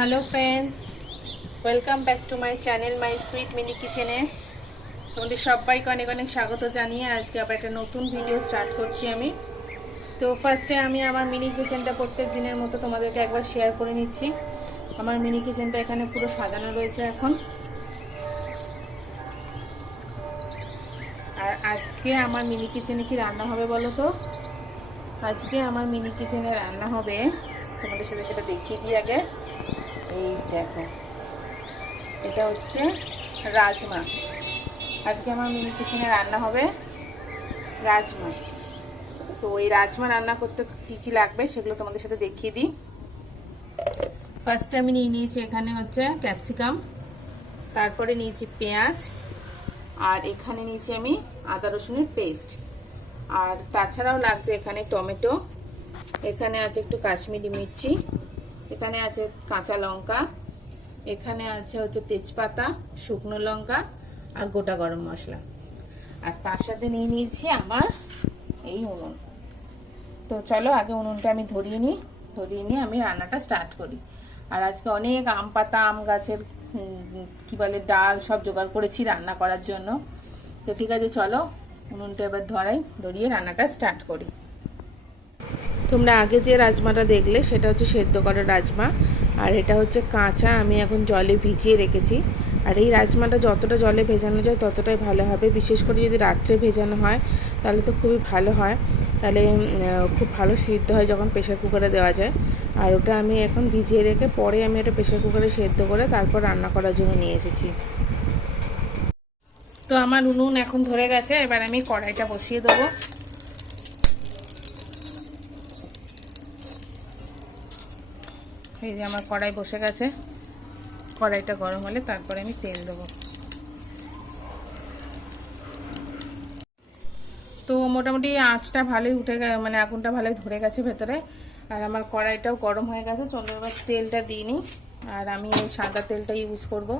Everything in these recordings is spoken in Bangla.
Hello friends, welcome back to my channel my sweet mini কিচেনে। তোমাদের সবাইকে অনেক অনেক স্বাগত জানিয়ে আজকে আবার একটা নতুন ভিডিও স্টার্ট করছি আমি। তো ফার্স্টে আমি আমার মিনি কিচেনটা প্রত্যেক দিনের মতো তোমাদেরকে একবার শেয়ার করে নিচ্ছি। আমার মিনি কিচেনটা এখানে পুরো সাজানো রয়েছে এখন। আর আজকে আমার মিনি কিচেনে কি রান্না হবে বলো তো? আজকে আমার মিনি কিচেনে রান্না হবে, তোমাদের সাথে সেটা দেখিয়ে দিই আগে। এই দেখো, এটা হচ্ছে রাজমা। আজকে আমার মিনি কিচেনে রান্না হবে রাজমা। তো এই রাজমা রান্না করতে কি কি লাগবে সেগুলো তোমাদের সাথে দেখিয়ে দিই। ফার্স্টে আমি নিয়ে নিয়েছি এখানে হচ্ছে ক্যাপসিকাম, তারপরে নিয়েছি পেঁয়াজ, আর এখানে নিয়েছি আমি আদা রসুনের পেস্ট, আর তাছাড়াও লাগছে এখানে টমেটো, এখানে আছে একটু কাশ্মীরি মির্চি, এখানে আছে কাঁচা লঙ্কা, এখানে আছে হচ্ছে তেজপাতা, শুকনো লঙ্কা আর গোটা গরম মশলা। আর তার সাথে নিয়ে নিয়েছি আমার এই উনুন। তো চলো আগে উনুনটা আমি ধরিয়ে নিয়ে আমি রান্নাটা স্টার্ট করি। আর আজকে অনেক আম পাতা, আম গাছের কি বলে ডাল সব জোগাড় করেছি রান্না করার জন্য। তো ঠিক আছে, চলো উনুনটা এবার ধরিয়ে রান্নাটা স্টার্ট করি। তোমরা আগে যে রাজমাটা দেখলে সেটা হচ্ছে সেদ্ধ করা রাজমা, আর এটা হচ্ছে কাঁচা, আমি এখন জলে ভিজিয়ে রেখেছি। আর এই রাজমাটা যতটা জলে ভেজানো যায় ততটাই ভালো হবে, বিশেষ করে যদি রাত্রে ভেজানো হয় তাহলে তো খুবই ভালো হয়, তাহলে খুব ভালো সিদ্ধ হয় যখন প্রেশার কুকারে দেওয়া যায়। আর ওটা আমি এখন ভিজিয়ে রেখে পরে আমি এটা প্রেশার কুকারে সেদ্ধ করে তারপর রান্না করার জন্য নিয়ে এসেছি। তো আমার উনুন এখন ধরে গেছে, এবার আমি কড়াইটা বসিয়ে দেবো। এই যে আমার কড়াই বসে গেছে, কড়াইটা গরম হলে তারপরে আমি তেল দেবো। তো মোটামুটি আঁচটা ভালোই উঠে মানে আগুনটা ভালোই ধরে গেছে ভেতরে, আর আমার কড়াইটাও গরম হয়ে গেছে। চলো এবার তেলটা দিই নি, আর আমি এই সাদা তেলটা ইউজ করব।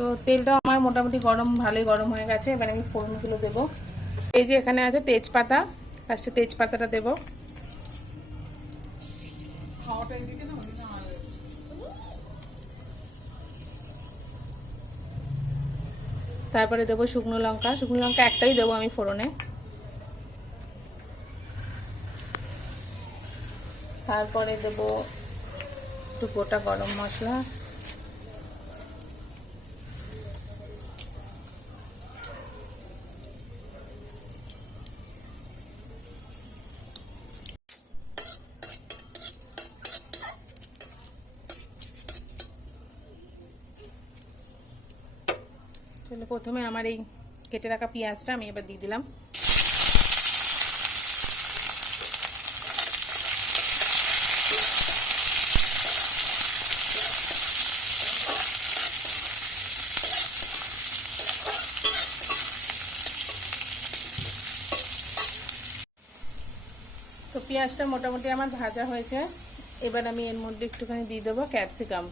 তো তেলটাও আমার মোটামুটি ভালোই গরম হয়ে গেছে। এবার আমি ফোড়নগুলো দেবো। এই যে এখানে আছে তেজপাতা, ফার্স্টে তেজপাতাটা দেবো। তারপরে দেবো শুকনো লঙ্কা, শুকনো লঙ্কা একটাই দেবো আমি ফোড়নে। তারপরে দেবো একটু গোটা গরম মশলা, চলো প্রথমে আমার এই কেটে রাখা পেঁয়াজটা আমি এবার দিয়ে দিলাম। তো পেঁয়াজটা মোটামুটি আমার ভাজা হয়েছে, এবার আমি এর মধ্যে একটুখানি দিয়ে দেবো ক্যাপসিকাম।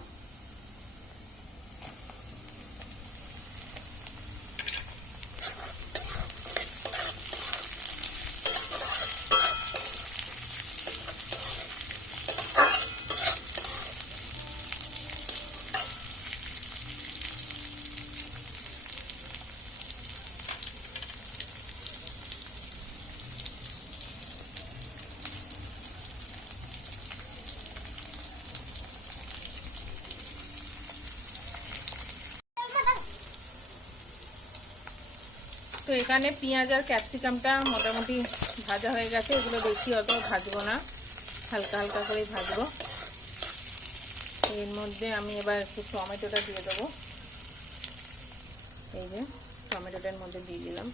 তো এখানে পেঁয়াজ আর ক্যাপসিকামটা মোটামুটি ভাজা হয়ে গেছে, এগুলো বেশি অত ভাজবো না, হালকা হালকা করে ভাজবো। এর মধ্যে আমি এবার একটু টমেটোটা দিয়ে দেবো। এই যে টমেটোটার মধ্যে দিয়ে দিলাম।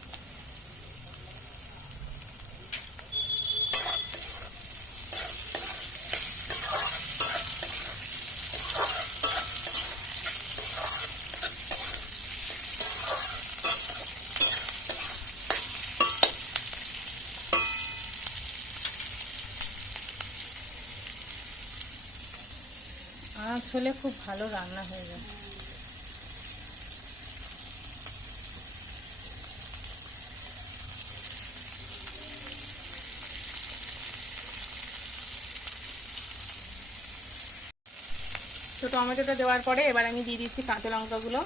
আঁচ হলে খুব ভালো রান্না হয়ে যায়। তো টমেটোটা দেওয়ার পরে এবার আমি দিয়ে দিচ্ছি কাঁচা লঙ্কাগুলো।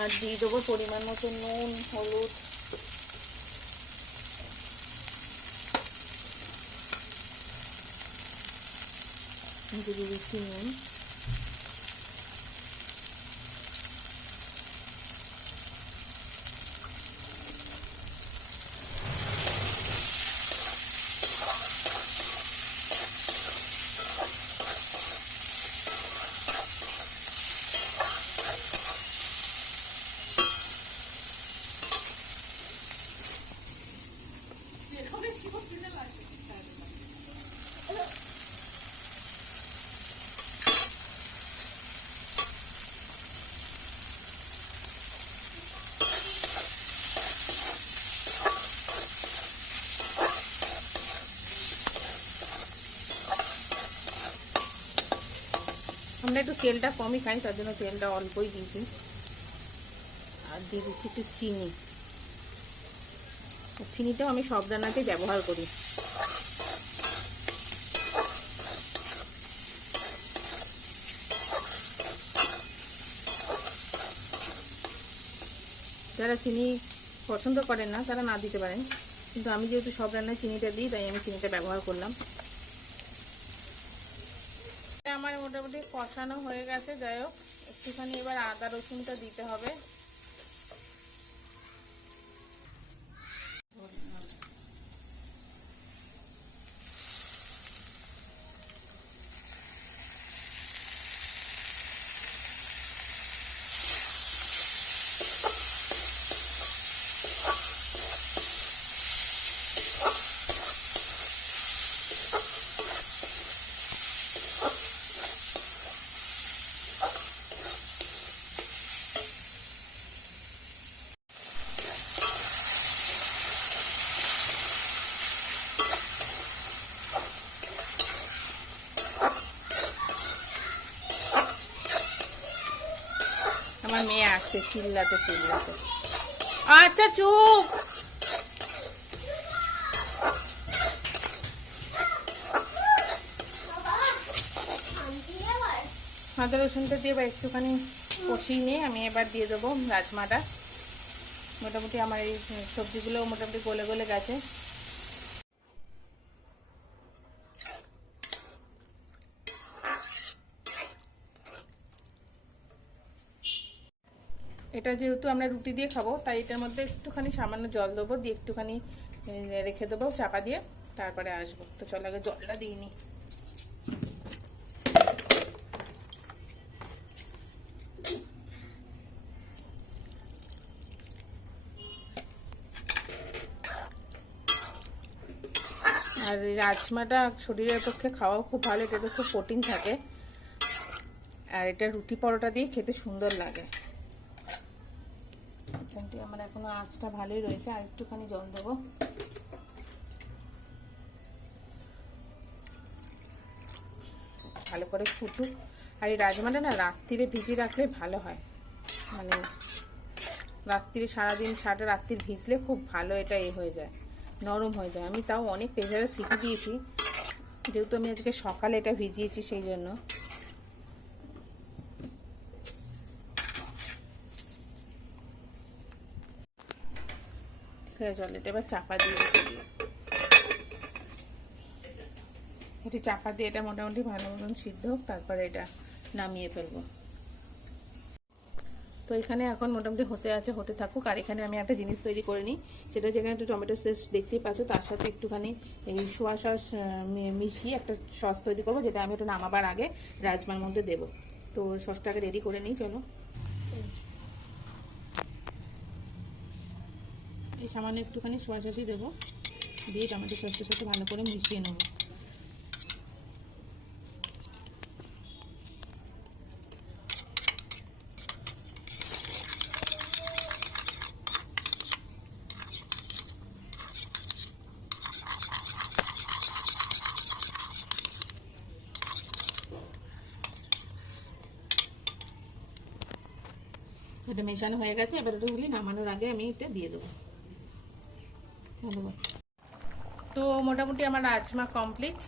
আর দিয়ে দেবো পরিমাণ মতো নুন, হলুদ, দিয়ে দিচ্ছি নুন। আমরা একটু তেলটা কমই খাই, তার জন্য তেলটা অল্পই দিয়েছি। আর দিয়ে দিচ্ছি একটু চিনি। চিনিটাও আমি সব রান্নাতেই ব্যবহার করি। যারা চিনি পছন্দ করেন না তারা না দিতে পারেন, কিন্তু আমি যেহেতু সব রান্নায় চিনিটা দিই তাই আমি চিনিটা ব্যবহার করলাম। আমার মোটামুটি কষানো হয়ে গেছে। যাই হোক, একটুখানি এবার আদা রসুনটা দিতে হবে। আমার মেয়ে আসছে চিল্লাতে চিল্লাতে। আচ্ছা চুপ। আদা রসুনটা দিয়ে এবার একটুখানি কষিয়ে নিয়ে আমি এবার দিয়ে দেবো রাজমাটা। মোটামুটি আমার এই সবজিগুলো মোটামুটি গলে গলে গেছে। এটা যেহেতু আমরা রুটি দিয়ে খাবো তাই এটার মধ্যে একটুখানি সামান্য জল দেবো, দিয়ে একটুখানি রেখে দেবো চাপা দিয়ে, তারপরে আসবো। তো চল আগে জলটা দিইনি। আর রাজমাটা শরীরের পক্ষে খাওয়াও খুব ভালো, এটাতে খুব প্রোটিন থাকে। আর এটা রুটি পরোটা দিয়ে খেতে সুন্দর লাগে। মোটামুটি আমার এখনো আঁচটা ভালোই রয়েছে, আর একটুখানি জল দেবো। ভালো করে ফুটুক। আর এই রাজমাটা না রাত্রিরে ভিজিয়ে রাখলে ভালো হয়, মানে রাত্রিরে সারাদিন সারা রাত্রির ভিজলে খুব ভালো এটা হয়ে যায়, নরম হয়ে যায়। আমি তাও অনেক প্রেসারে শিখে দিয়েছি, যেহেতু আমি আজকে সকালে এটা ভিজিয়েছি সেই জন্য। ঠিক আছে, চল এটা এবার চাপা দিয়ে দিচ্ছি। এটি চাপা দিয়ে এটা মোটামুটি ভালো মতন সিদ্ধ হোক, তারপরে এটা নামিয়ে ফেলবো। তো এখানে এখন মোটামুটি হতে থাকুক। আর এখানে আমি একটা জিনিস তৈরি করে নিই, সেটা হচ্ছে এখানে একটু টমেটো সস দেখতেই পাচ্ছ, তার সাথে একটুখানি এই সোয়া সস মিশিয়ে একটা সস তৈরি করবো, যেটা আমি একটু নামাবার আগে রাজমার মধ্যে দেবো। তো সসটাকে রেডি করে নিই, চলো। এই সামান্য একটুখানি সোয়া সসই দেবো, দিয়ে টমেটো সসের সাথে ভালো করে মিশিয়ে নেবো। এটা মেশানো হয়ে গেছে, এবার এটাগুলি নামানোর আগে আমি এটা দিয়ে দেবো। তো মোটামুটি আমার রাজমা কমপ্লিট,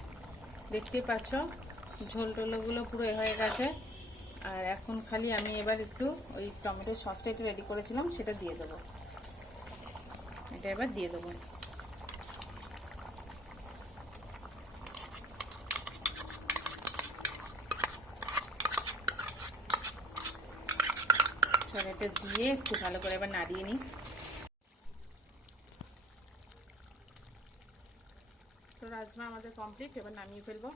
দেখতেই পাচ্ছ ঝোল টোলগুলো পুরো হয়ে গেছে। আর এখন খালি আমি এবার একটু ওই টমেটো সসটা একটু রেডি করেছিলাম সেটা দিয়ে দেবো, এটা এবার দিয়ে দেবো। এটা দিয়ে একটু ভালো করে এবার নাড়িয়ে নিই। তো রাজমা আমাদের কমপ্লিট, এবার নামিয়ে ফেলবো।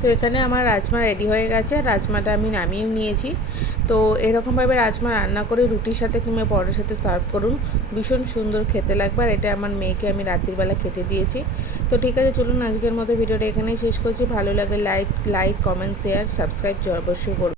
তো এখানে আমার রাজমা রেডি হয়ে গেছে, রাজমাটা আমি নামিয়েও নিয়েছি। তো এরকমভাবে রাজমা রান্না করে রুটির সাথে কিংবা পরোটার সাথে সার্ভ করুন, ভীষণ সুন্দর খেতে লাগবে। আর এটা আমার মেয়েকে আমি রাত্রিবেলা খেতে দিয়েছি। তো ঠিক আছে, চলুন আজকের মতো ভিডিওটা এখানেই শেষ করছি। ভালো লাগে লাইক কমেন্ট শেয়ার সাবস্ক্রাইব অবশ্যই করুন।